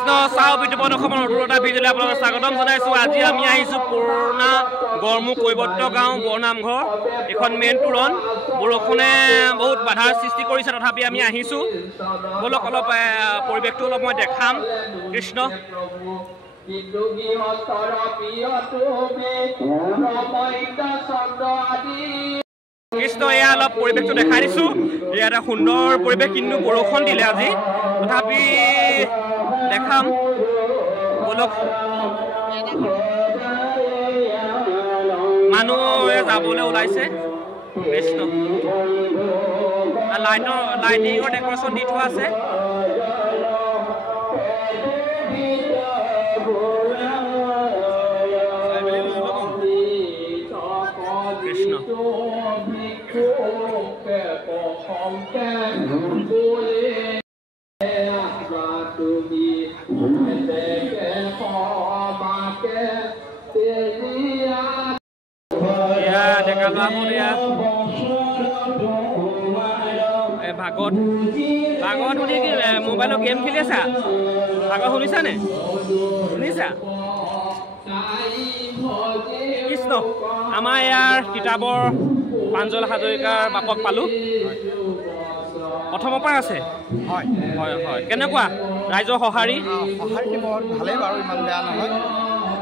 কৃষ্ণ চাও বিতুপন অসমৰ নতুন এটা ভিডিঅ'লৈ আপোনালোকক স্বাগতম জনাইছোঁ। আজি আমি আহিছোঁ পুৰণা গড়মুখ কৈৱৰ্ত গাঁও বৰনামঘৰ। এখন মেইন তোৰণ বৰষুণে বহুত বাধাৰ সৃষ্টি কৰিছে, তথাপি আমি আহিছোঁ। বলক অলপ পৰিৱেশটো অলপ মই দেখাম। কৃষ্ণ কৃষ্ণ এয়া অলপ পৰিৱেশটো দেখাই দিছোঁ। এয়া এটা সুন্দৰ পৰিৱেশ, কিন্তু বৰষুণ দিলে আজি, তথাপি দেখাম। বলক মানুহ যাবলৈ ওলাইছে। কৃষ্ণ লাইটিঙৰ ডেকৰেশ্যন দি থোৱা আছে। কৃষ্ণ ডেকা ল'ৰাবোৰ ভাগত শুনি কি মোবাইলৰ গেম খেলি আছা? ভাগত শুনিছানে? শুনিছা? কৃষ্ণ আমাৰ ইয়াৰ কিতাপৰ প্ৰাঞ্জল হাজৰিকাৰ বাপক পালোঁ। প্ৰথমৰ পৰা আছে? হয় হয় হয়। কেনেকুৱা ৰাইজৰ সঁহাৰি? সঁহাৰিটো বহুত ভালেই বাৰু, ইমান বেয়া নহয়।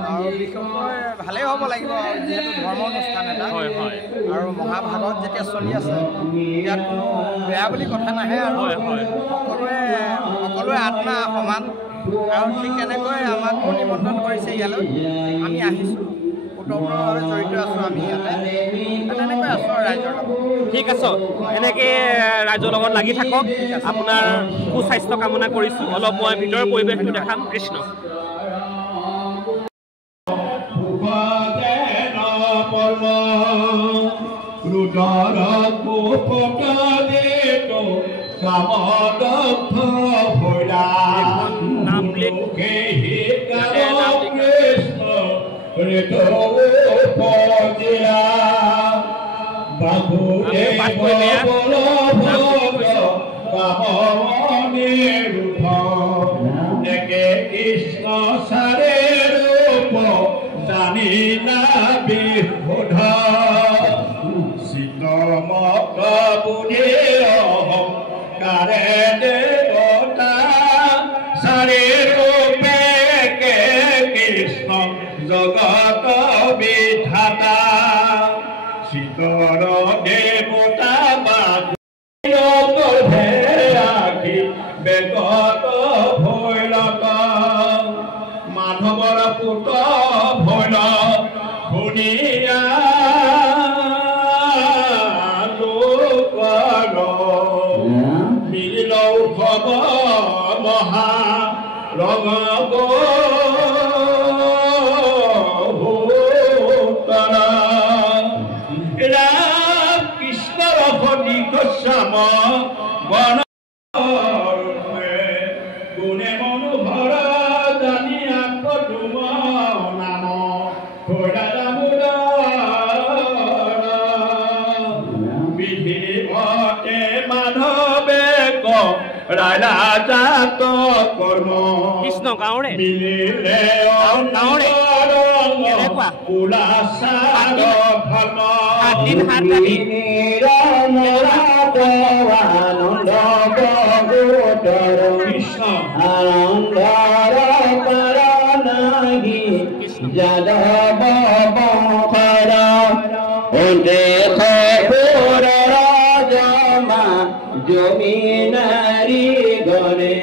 আৰু বিশেষকৈ ভালেই হ'ব লাগিব, যিহেতু ধৰ্ম অনুষ্ঠান এটা। হয় হয়। আৰু মহাভাগত যেতিয়া চলি আছে, ইয়াত কোনো বেয়া বুলি কথা নাহে। আৰু হয় হয়। সকলোৰে আত্মা সমান। আৰু ঠিক তেনেকৈ আমাক নিমন্ত্ৰণ কৰিছে ইয়ালৈ, আমি আহিছোঁ। ওতঃপ্ৰোতভাৱে জড়িত আছোঁ আমি ইয়াতে, তেনেকৈ আছোঁ আৰু ৰাইজৰ লগত। ঠিক আছে, এনেকৈ ৰাইজৰ লগত লাগি থাকক। আপোনাৰ সুস্বাস্থ্য কামনা কৰিছোঁ। অলপ মই ভিতৰৰ পৰিৱেশটো দেখাম। কৃষ্ণ নাম কৃষ্ণ চাৰে ৰূপ জানি না বিহুধ চিতমক বুধি অহংকাৰে দেৱতা চাৰে ৰূপে কৃষ্ণ জগত বিধাতা চিতৰ দেৱতা বেগত ভৈৰৱ মাধৱৰ পুত ভৈৰ শুনিয়া লোকৰ মিলিল উৎসৱ মহা ৰঙ ৰাম কৃষ্ণৰ সতি গোস্বাম বন গুণে মনোহৰ জানি আক তুম নাম ঘোৰা দামোদৰ বিধি ভটে মাধৱে ৰাজাত কৰ্ম কৃষ্ণ গাঁৱৰে মিলিলে কেনেকুৱা উলাসাৰ ধৰ্ম 7 দিন 7 ৰাতি আনন্দ কৃষ্ণ আনন্দৰ পাৰণাহি যাদৱ বংশৰ দেশ পুৰৰ জমা জমিনাৰী গণে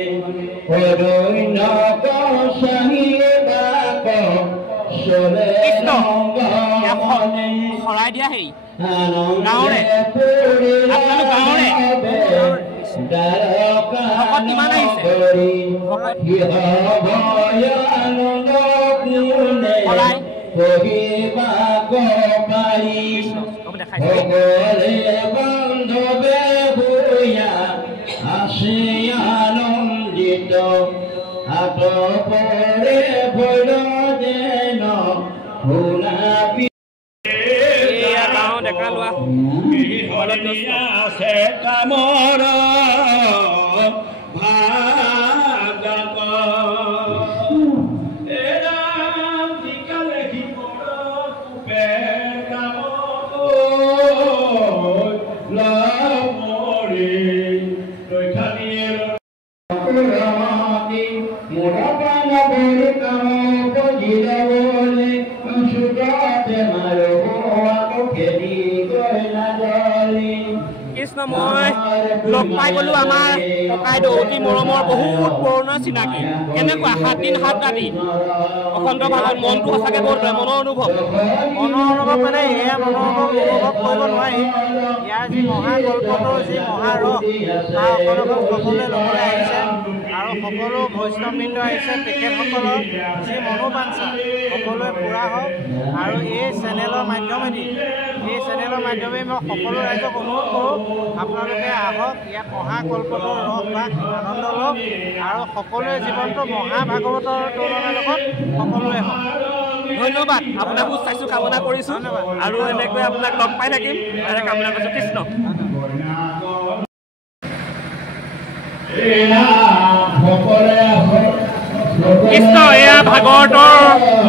হৰণ্য কশাহিবাক চলে শৰাই দিয়া হেৰি গাঁৱৰে আপোনালোক গাঁৱৰে ভকত কিমান আহিছে? বান্ধৱে ভূঞা আছে আনন্দিত হাত পৰে ভৈৰ যেন শুনা গাঁও ডেকা লোৱা আছে কামৰ ভাগত কৃষ্ণ মই লগ পাই গ'লো আমাৰ ককাইদেউ অতি মৰমৰ বহুত পুৰণা চিনাকি কেনেকুৱা 7 দিন 7 ৰাতি অখণ্ড ভাগত মনটো সঁচাকৈ বহুত মনৰ অনুভৱ মানে এয়া অনুভৱ কৰিব নোৱাৰি ইয়াৰ যি মহাকল্পটোৰ যি মহাৰস তাৰ সকলোৱে ল'বলৈ আহিছে আৰু সকলো বৈষ্ণৱবৃন্দ আহিছে তেখেতসকলৰ যি মনোবাঞ্ছা সকলোৱে পূৰা হওক আৰু এই চেনেলৰ মাধ্যমেদি মই সকলো ৰাইজক অনুৰোধ কৰোঁ আপোনালোকে আহক ইয়াত মহাকল্পটোৰ ৰস বা আনন্দ লওক আৰু সকলোৱে জীৱনটো মহাভাগৱতৰ তুলনাৰ লগত সকলোৱে হওক ধন্যবাদ আপোনাক উৎসাহিত কামনা কৰিছোঁ আৰু এনেকৈ আপোনাক লগ পাই থাকিম কামনা কৰিছোঁ কৃষ্ণ কৃষ্ণ এয়া ভাগৱতৰ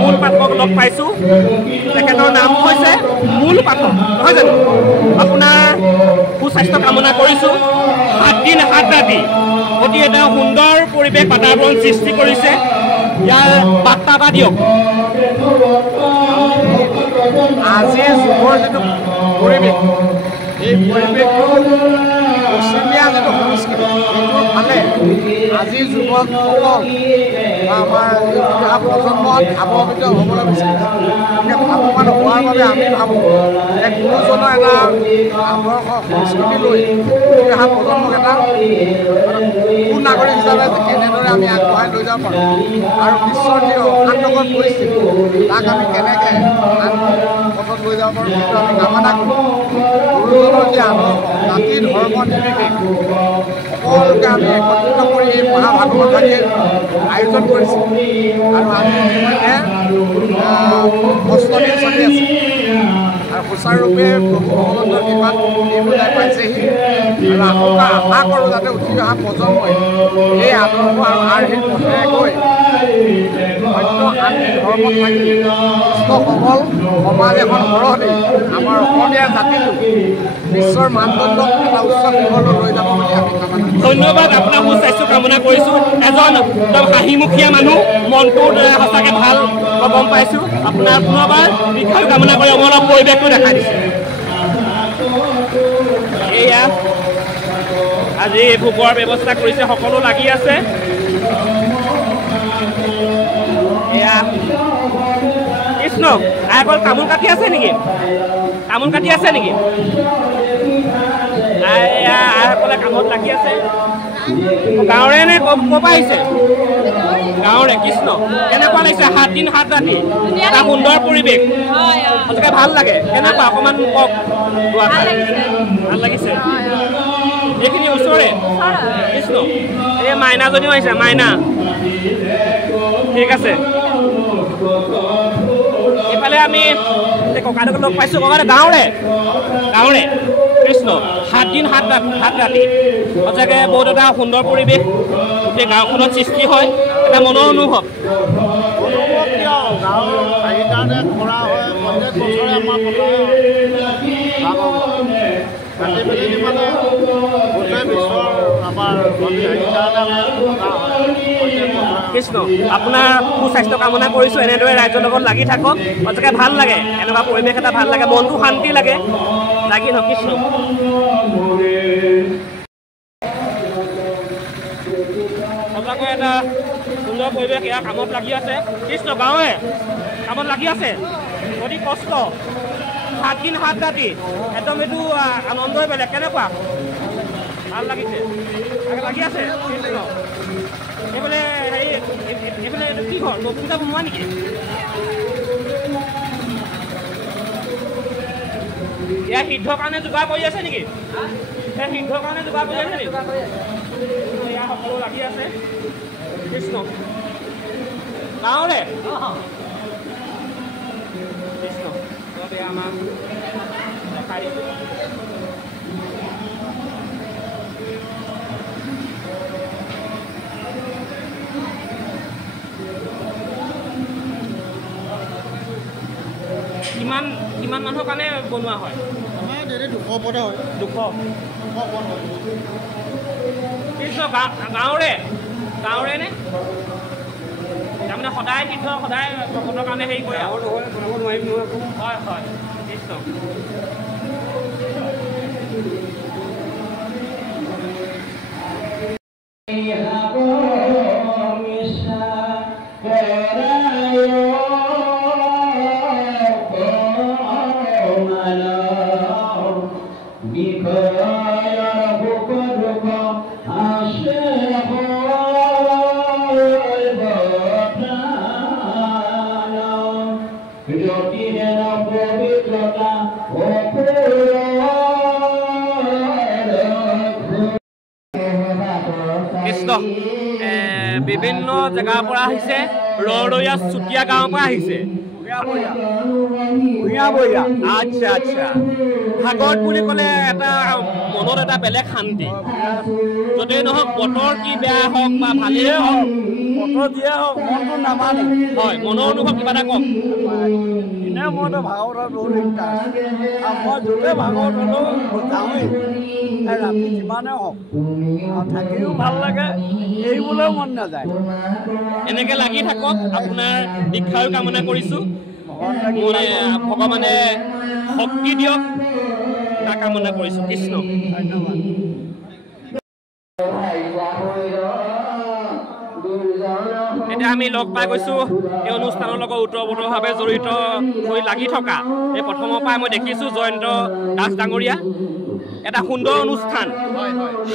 মূল পাঠক লগ পাইছোঁ তেখেতৰ নাম হৈছে মূল পাঠক নহয় জানো আপোনাৰ সুস্বাস্থ্য কামনা কৰিছোঁ 7 দিন 7 ৰাতি অতি এটা সুন্দৰ পৰিৱেশ বাতাবৰণ সৃষ্টি কৰিছে ইয়াৰ বাৰ্তা এটা দিয়ক আজিৰ যুগৰ যিটো পৰিৱেশ এই পৰিৱেশটো পশ্চিমীয়া যিটো সংস্কৃতি সেইটোৰ ফালে আজিৰ যুৱকসকল আমাৰ প্ৰজন্মত ধাৱিত হ'বলৈ বিচাৰিছে ধাৱমান হোৱাৰ বাবে আমি ভাবোঁ যে গুৰুজনৰ এটা আদৰ্শ সংস্কৃতি লৈ অহা প্ৰজন্মক এটা সুনাগৰিক হিচাপে কেনেদৰে আমি আগবঢ়াই লৈ যাব পাৰোঁ আৰু বিশ্বৰ যি অশান্তকৰ পৰিস্থিতি তাক আমি কেনেকৈ পথত লৈ যাব পাৰোঁ সেইটো আমি কামনা কৰোঁ গুৰুজনৰ যি আদৰ্শ জাতি ধৰ্ম নিৰ্বিশেষে সকলোকে আমি একত্ৰিত কৰি এই মহাভাগৱত ভাগিৰ আয়োজন কৰিছোঁ আৰু আমি ইতিমধ্যে 6 দিন চলি আছে আৰু সুচাৰুৰূপে প্ৰভু ভগৱন্তৰ কৃপাত এই পূজাই পাইছেহি আৰু আশা কৰোঁ যাতে উঠি অহা প্ৰজন্মই এই আদৰ্শ আৰু আৰ্হিৰ পথেৰে গৈ সত্য শান্তি ধৰ্মত থাকি সুস্থ সবল সমাজ এখন গঢ় দি আমাৰ অসমীয়া জাতিটো বিশ্বৰ মানদণ্ডত এটা উচ্চ শিখৰলৈ লৈ যাব বুলি আমি কামনা কৰোঁ ধন্যবাদ আপোনাৰ সুস্বাস্থ্য কামনা কৰিছোঁ এজন একদম হাঁহিমুখীয়া মানুহ মনটো সঁচাকৈ ভাল গম পাইছোঁ আপোনাৰ পুনৰবাৰ দীৰ্ঘায়ু কামনা কৰি অমলৰ পৰিৱেশটো দেখাই দিছে এয়া আজি ভোগৰ ব্যৱস্থা কৰিছে সকলো লাগি আছে এয়া কৃষ্ণ আইসকল তামোল কাটি আছে নেকি আইসকলে কামত লাগি আছে গাঁৱৰে নে ক'ৰ পৰা আহিছে গাঁৱৰে কৃষ্ণ কেনেকুৱা লাগিছে 7 দিন 7 ৰাতি এটা সুন্দৰ পৰিৱেশ সঁচাকৈ ভাল লাগে কেনেকুৱা অকণমান কওক ভাল লাগিছে এইখিনি ওচৰৰে কৃষ্ণ এই মাইনাজনীও আহিছে মাইনা ঠিক আছে এইফালে আমি ককাদেউক লগ পাইছোঁ ককাদেউ গাঁৱৰে কৃষ্ণ 7 দিন 7 ৰাতি সঁচাকৈ বহুত এটা সুন্দৰ পৰিৱেশ গোটেই গাঁওখনত সৃষ্টি হয় এটা মনৰ অনুভৱ কৰা হয় প্ৰত্যেক বছৰে আমাৰ কৃষ্ণ আপোনাৰ সুস্বাস্থ্য কামনা কৰিছোঁ এনেদৰে ৰাইজৰ লগত লাগি থাকক সঁচাকৈ ভাল লাগে এনেকুৱা পৰিৱেশ এটা ভাল লাগে মনটো শান্তি লাগে লাগি থাকক কৃষ্ণ সঁচাকৈ এটা সুন্দৰ পৰিৱেশ এয়া কামত লাগি আছে কৃষ্ণ গাঁৱে কামত লাগি আছে অতি কষ্ট 7 দিন 7 ৰাতি একদম এইটো আনন্দই বেলেগ কেনেকুৱা ভাল লাগিছে লাগি আছে এইফালে হেৰি এইফালে এইটো কি ঘৰ নতুনকৈ বনোৱা নেকি এয়া সিদ্ধৰ কাৰণে যোগাৰ কৰি আছে নেকি সিদ্ধৰ কাৰণে যোগাৰ কৰি আছে নেকি এয়া সকলো লাগি আছে কৃষ্ণ গাঁৱৰে কৃষ্ণ আমাক দেখাই দিছোঁ কিমান মানুহৰ কাৰণে বনোৱা হয় আমাৰ ডেইলি 200 ওপৰতে হয় 200 কৃষ্ণ গাঁৱৰে গাঁৱৰে নে তাৰমানে সদায় তীৰ্থ সদায় ভকতৰ কাৰণে হেৰি কৰে হয় হয় নিশ্চয় বিভিন্ন জেগাৰ পৰা আহিছে ৰৰদৈয়া চুতীয়া গাঁৱৰ পৰা আহিছে আচ্ছা আচ্ছা ভাগত বুলি ক'লে এটা মনত এটা বেলেগ শান্তি য'তেই নহওক বতৰ কি বেয়া হওক বা ভালেই হওক বতৰ যিয়ে হওক মনটো নামানে হয় মনৰ অনুভৱ কিবা এটা কম এনে মইতো ভাগৱতত বহুত ইচ্ছা মই য'তে ভাগৱত হ'লেও যাওঁৱেই ৰাতি যিমানে হওক থাকিও ভাল লাগে এইবোলেও মন নাযায় এনেকৈ লাগি থাকক আপোনাৰ দীক্ষাও কামনা কৰিছোঁ ভগৱানে শক্তি দিয়ক তাক কামনা কৰিছোঁ কৃষ্ণ ধন্যবাদ এতিয়া আমি লগ পাই গৈছোঁ এই অনুষ্ঠানৰ লগত ওতঃপ্ৰোতভাৱে জড়িত হৈ লাগি থকা এই প্ৰথমৰ পৰাই মই দেখিছোঁ জয়ন্ত দাস ডাঙৰীয়া এটা সুন্দৰ অনুষ্ঠান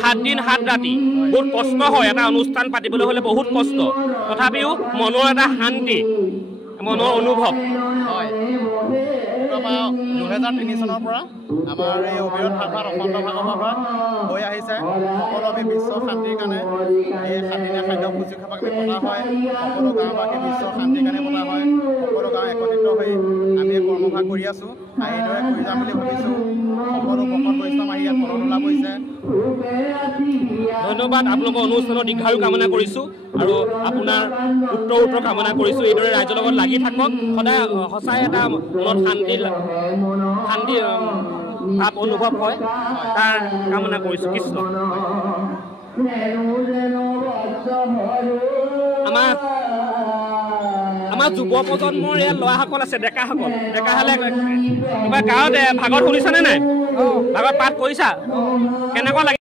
7 দিন 7 ৰাতি বহুত কষ্ট হয় এটা অনুষ্ঠান পাতিবলৈ হ'লে বহুত কষ্ট তথাপিও মনৰ এটা শান্তি মনৰ অনুভৱ হয় 2003 চনৰ পৰা আমাৰ এই অবিৰত ভাগৱত অখণ্ড ভাগৱত হৈ আহিছে সকলো আমি বিশ্ব শান্তিৰ কাৰণে এই 7 দিনীয়া কাৰ্যসূচী পতা হয় সকলো গাঁওবাসী বিশ্ব শান্তিৰ কাৰণে পতা হয় সকলো গাঁও একত্ৰিত হৈ আমি কৰ্মভাগ কৰি আছোঁ আৰু এইদৰে কৰি যাম বুলি ভাবিছোঁ সকলো ভকত বৈষ্ণৱ আহি ইয়াত পদতোলা কৰিছে ধন্যবাদ আপোনালোকৰ অনুষ্ঠানৰ দীৰ্ঘায়ু কামনা কৰিছোঁ আৰু আপোনাৰ উত্তৰ কামনা কৰিছোঁ এইদৰে ৰাইজৰ লগত লাগি থাকক সদায় সঁচাই এটা মনত শান্তি ভাৱ অনুভৱ হয় তাৰ কামনা কৰিছোঁ কৃষ্ণ আমাৰ যুৱ প্ৰজন্মৰ ইয়াত ল'ৰাসকল আছে ডেকাসকলে কিবা গাঁৱত ভাগত শুনিছানে নাই ভাগত পাঠ কৰিছা কেনেকুৱা লাগে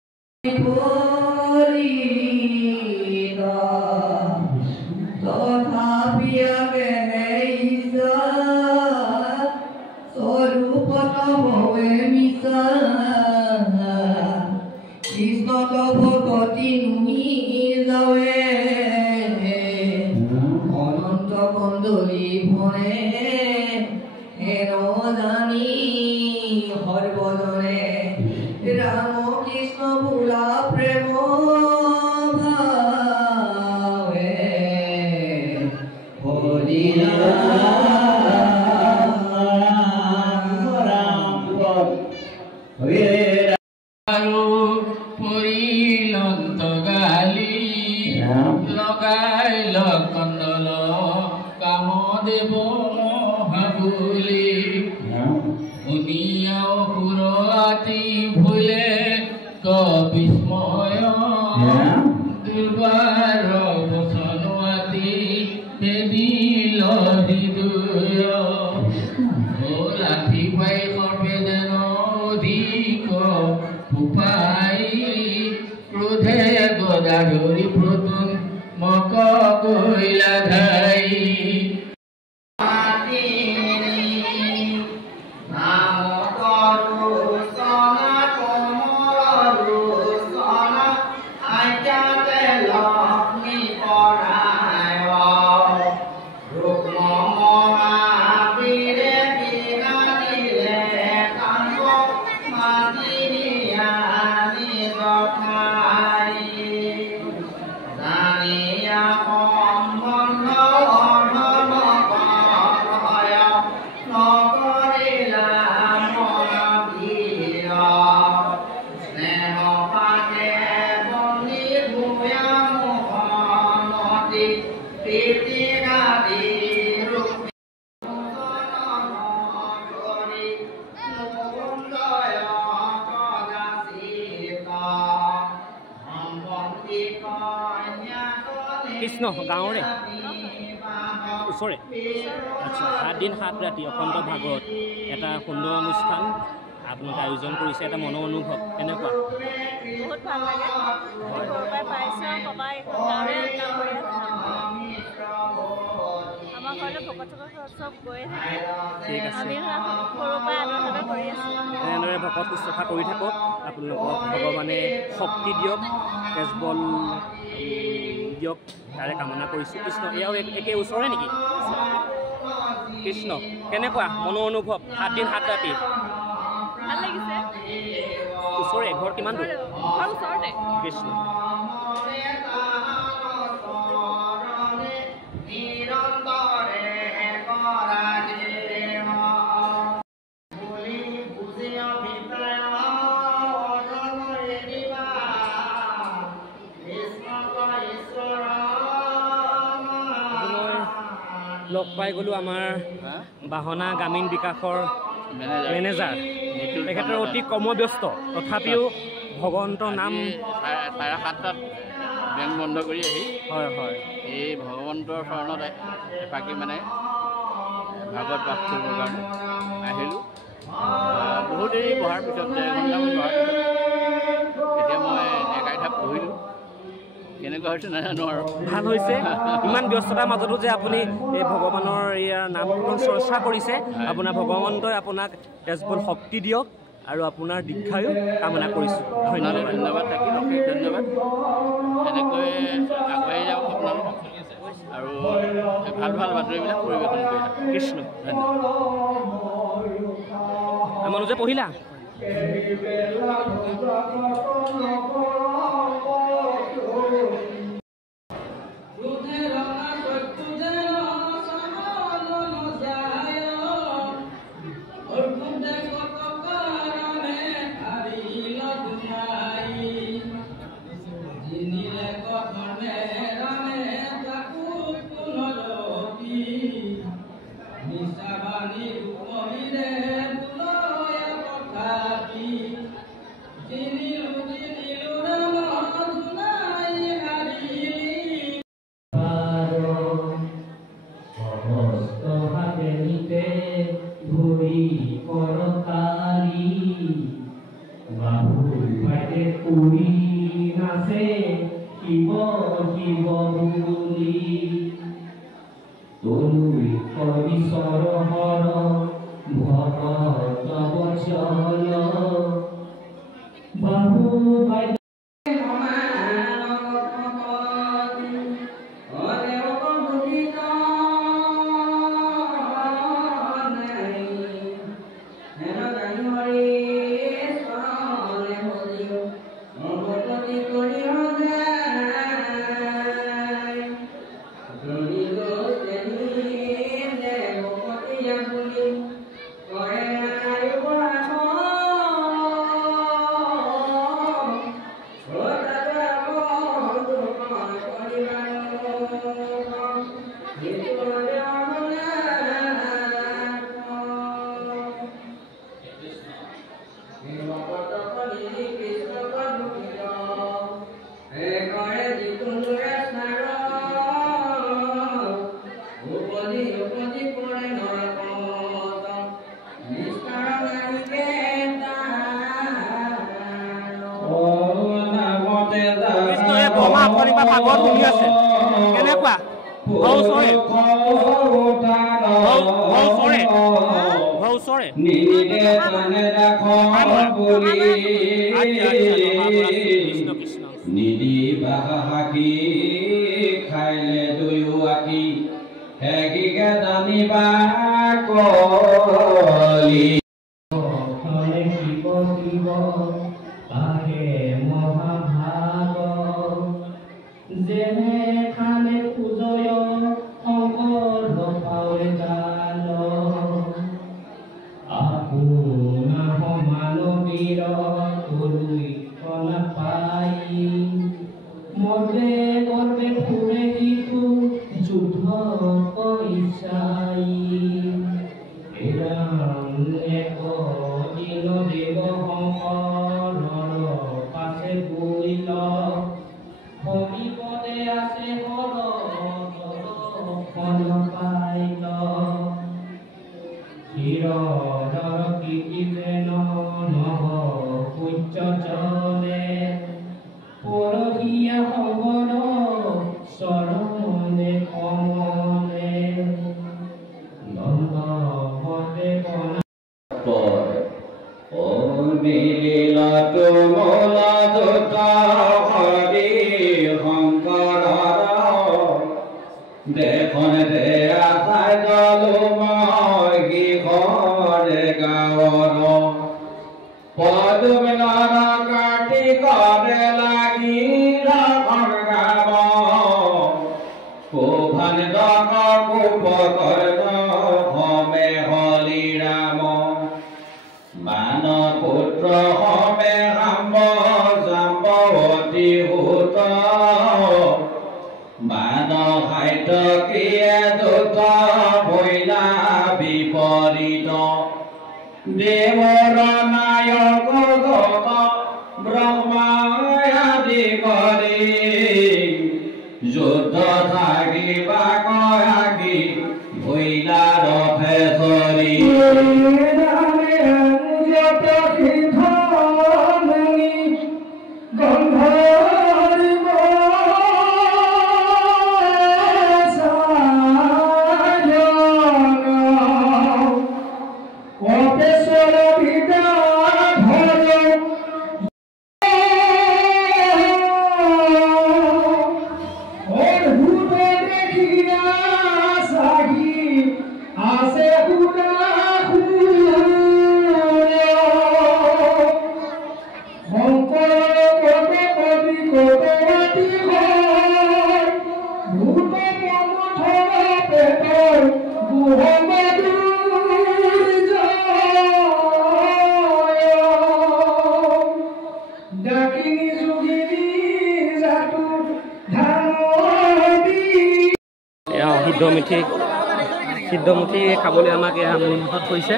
Kanya কৃষ্ণ গাঁৱৰে ওচৰে আচ্ছা 7 দিন 7 ৰাতি অখণ্ড ভাগৱত এটা সুন্দৰ অনুষ্ঠান আপোনালোকে আয়োজন কৰিছে এটা মনৰ অনুভৱ কেনেকুৱা বহুত ভাল লাগে সৰুপাই পাইছোঁ পাপাই গাঁৱৰে কাম কৰি আছে আমাৰ ঘৰলৈ ভকত চব গৈ থাকে ঠিক আছে আমি সৰুপাই আদৰ কৰি আছোঁ এনেদৰে ভকত শুশ্ৰূষা কৰি থাকক আপোনালোকক ভগৱানে শক্তি দিয়ক তেজবল দিয়ক তাৰে কামনা কৰিছোঁ কৃষ্ণ এয়াও একে ওচৰে নেকি কৃষ্ণ কেনেকুৱা মনৰ অনুভৱ 7 দিন 7 ৰাতি ভাল লাগিছে ওচৰে ঘৰ কিমান দূৰ ঘৰ ওচৰতে কৃষ্ণ লগ পাই গ'লোঁ আমাৰ বাহনা গ্ৰামীণ বিকাশৰ মেনেজাৰ তেখেতৰ অতি কৰ্মব্যস্ত তথাপিও ভগৱন্তৰ নাম 7:30 বেংক বন্ধ কৰি আহি হয় হয় এই ভগৱন্তৰ চৰণত এপাকি মানে ভাগৱত পাঠ কৰিবৰ কাৰণে আহিলোঁ বহুত দেৰি বহাৰ পিছত 1 ঘণ্টামান বহাৰ পিছত এতিয়া মই একাই ঠাপ পঢ়িলোঁ কেনেকুৱা হৈছে নাজানো আৰু ভাল হৈছে ইমান ব্যস্ততাৰ মাজতো যে আপুনি এই ভগৱানৰ ইয়াৰ নামকৰণ চৰ্চা কৰিছে আপোনাৰ ভগৱন্তই আপোনাক তেজবল শক্তি দিয়ক আৰু আপোনাৰ দীক্ষায়ো কামনা কৰিছোঁ ধন্যবাদ ধন্যবাদ থাকিল অশেষ ধন্যবাদ এনেকৈ আগুৱাই যাওক আপোনালোক আৰু ভাল ভাল বাতৰিবিলাক পৰিৱেশন কৰি থাকক কৃষ্ণ ধন্যবাদ আমানো যে পঢ়িলা ভাগৱত শুনি আছে কেনেকুৱা ওচৰে খাইলে দুয়ো আঁকি হেগিকে জানিবা শিৱ তাহে মহাভাগ যেনে খানে পূজয় শংকৰ পাৱে গাল আপোনা সমান বীৰ তৰুই কলা পাই মৰ্বে গৰ্বে ফুৰে সিটো যুদ্ধ কৰিছাই এৰাম দেখোন দে আশাই জলো মই কিশোৰে গাঁৱৰ পদুমিনৰ কাটি কৰে লাগি ৰাখন গাব কোভান দক কোপ কৰ্ণ হমে হলি ৰাম মান পুত্ৰ হমে ৰাম জাম্বতী ভূত মান সাহিত্য ক্ৰিয়া দূত ভৈলা বিপৰীত দেৱৰ নায়ক গত ব্ৰহ্মাদি কৰি যুদ্ধ থাকিবা কয়াকি ভৈলা ৰথে চৰি সিদ্ধমুঠি খাবলৈ আমাক এয়া মুখত থৈছে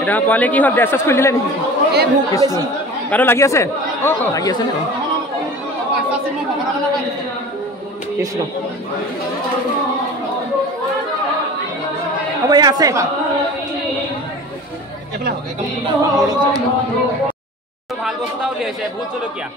এতিয়া পোৱালি কি হ'ল ড্ৰেছ চেছ খুলি দিলে নেকি বাৰু লাগি আছে নে কৃষ্ণ হ'ব এয়া আছে ভাল বস্তু এটা উলিয়াইছে ভোট জলকীয়া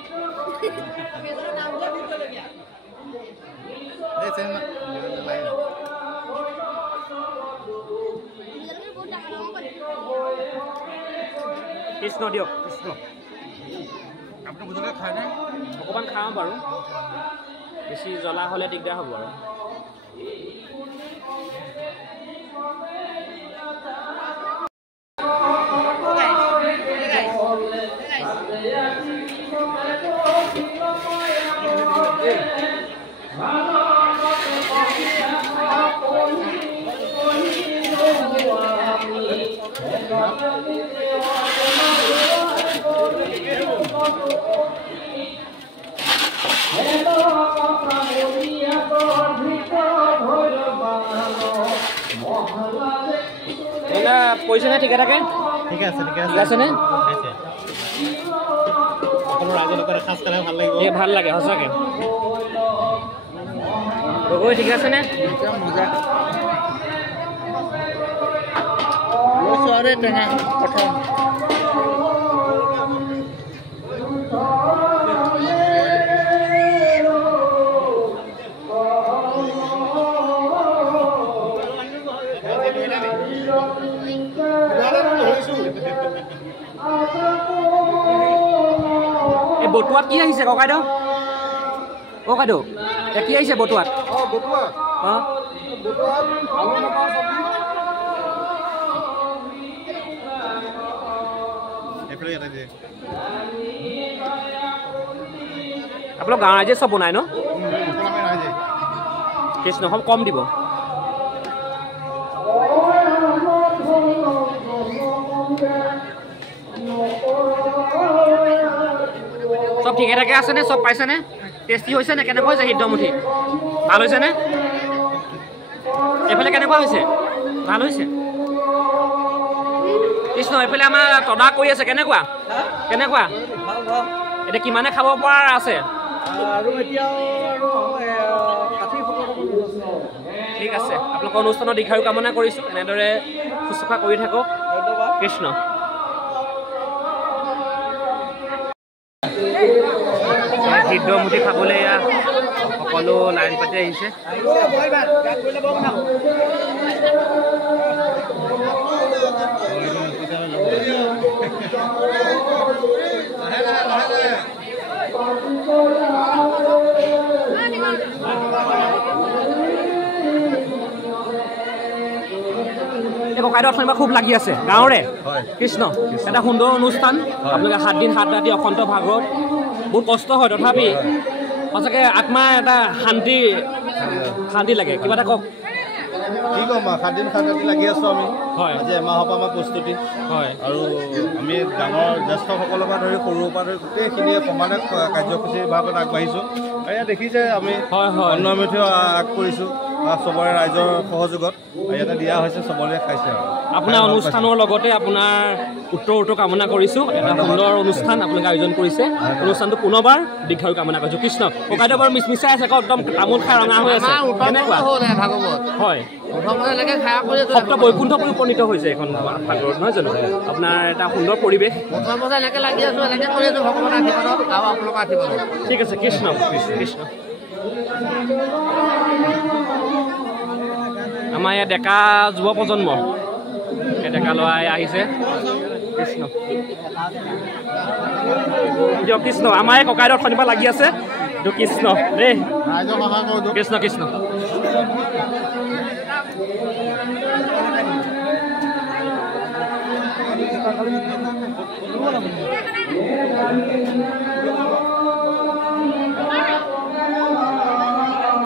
কৃষ্ণ দিয়ক কৃষ্ণ আপুনি বুজলে খায় নাই অকণমান খাওঁ বাৰু বেছি জ্বলা হ'লে দিগদাৰ হ'ব আৰু পইচা নে ঠিকে থাকে ঠিক আছে নে সকলো ৰাইজৰ লগত খাস খালে ভাল লাগিব এই ভাল লাগে সঁচাকে গগৈ ঠিক আছে নে মজা লোচৰে টেঙা প্ৰথম বটুৱাত কি আহিছে ককাইদেউ ককাইদেউ কি আহিছে বটুৱাত আপোনালোক গাঁৱৰ ৰাইজে চব বনাই ন কৃষ্ণ সব কম দিব সব ঠিকে থাকে আছে নে সব পাইছে নে টেষ্টি হৈছে নে কেনেকুৱা হৈছে সিদ্ধমুঠি ভাল হৈছে নে এইফালে কেনেকুৱা হৈছে ভাল হৈছে কৃষ্ণ এইফালে আমাৰ তদা কৰি আছে কেনেকুৱা কেনেকুৱা এতিয়া কিমানে খাব পৰা আছে ঠিক আছে আপোনালোকৰ অনুষ্ঠানৰ দীৰ্ঘায়ু কামনা কৰিছোঁ এনেদৰে শুশ্ৰূষা কৰি থাকক কৃষ্ণ সিদ্ধমুঠি খাবলৈ সকলো লাইন পাতি আহিছে এই ককাইদেউ অথনিৰ পৰা খুব লাগি আছে গাঁৱৰে কৃষ্ণ এটা সুন্দৰ অনুষ্ঠান আপোনালোকে 7 দিন 7 ৰাতি অখণ্ড ভাগৱত বহুত কষ্ট হয় তথাপি সঁচাকৈ আত্মা এটা শান্তি লাগে কিবা এটা কওক কি ক'ম 7 দিন 7 ৰাতি লাগি আছোঁ আমি হয় আজি এমাহৰ পৰা আমাৰ প্ৰস্তুতি হয় আৰু আমি ডাঙৰ জ্যেষ্ঠসকলৰ পৰা ধৰি সৰুৰ পৰা ধৰি গোটেইখিনি সমানে কাৰ্যসূচীৰ ভাগত আগবাঢ়িছোঁ এয়া দেখিছে আমি অন্নমুঠিও আগ কৰিছোঁ চবৰে ৰাইজৰ সহযোগত ইয়াতে দিয়া হৈছে চবৰে খাইছে আৰু আপোনাৰ অনুষ্ঠানৰ লগতে আপোনাৰ উত্তৰ কামনা কৰিছোঁ এটা সুন্দৰ অনুষ্ঠান আপোনালোকে আয়োজন কৰিছে অনুষ্ঠানটো পুনৰবাৰ দীৰ্ঘায়ু কামনা কৰিছোঁ কৃষ্ণ ককাইদেউ বাৰু মিছমিছাই আছে একদম তামোল খাই ৰঙা হৈ আছে কেনেকুৱা হয় সপ্ত বৈকুণ্ঠপুৰ উপনীত হৈছে এখন ভাগৱত নহয় জানো আপোনাৰ এটা সুন্দৰ পৰিৱেশ ঠিক আছে কৃষ্ণ কৃষ্ণ আমাৰ ইয়াত ডেকা যুৱ প্ৰজন্ম এই ডেকা ল'ৰাই আহিছে কৃষ্ণ দিয়ক কৃষ্ণ আমাৰ এই ককাইদেউ অথনিৰ পৰা লাগি আছে এইটো কৃষ্ণ দেই কৃষ্ণ কৃষ্ণ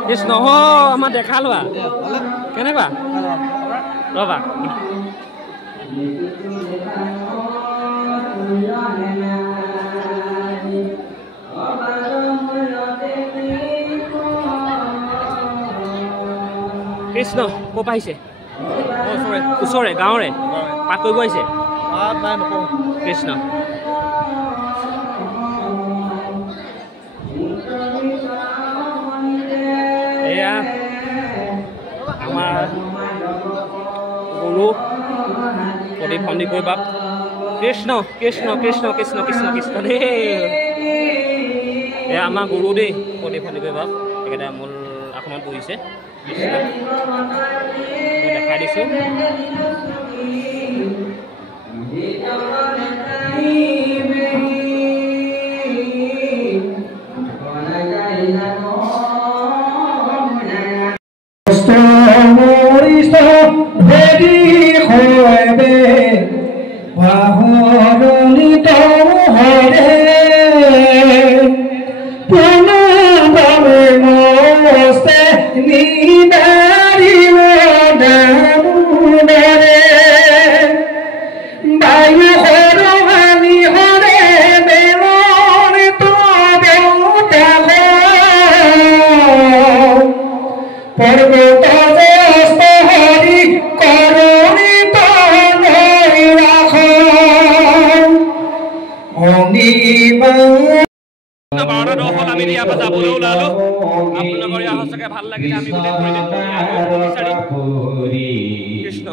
কৃষ্ণ আমাৰ দেখা লোৱা কেনেকুৱা ৰবা কৃষ্ণ ক'ৰ পৰা আহিছে ওচৰে গাঁৱৰে পাঠ কৰিব আহিছে কৃষ্ণ এয়া আমাৰ গুৰু প্ৰদীপ সন্দিকৈ বাপ কৃষ্ণ কৃষ্ণ কৃষ্ণ কৃষ্ণ কৃষ্ণ কৃষ্ণ দেই এয়া আমাৰ গুৰু দেই প্ৰদীপ সন্দিকৈ বাপ একেটা মূল আসনত বহিছে কৃষ্ণ দেখাই দিছোঁ ভাল লাগিলে আমি কৃষ্ণ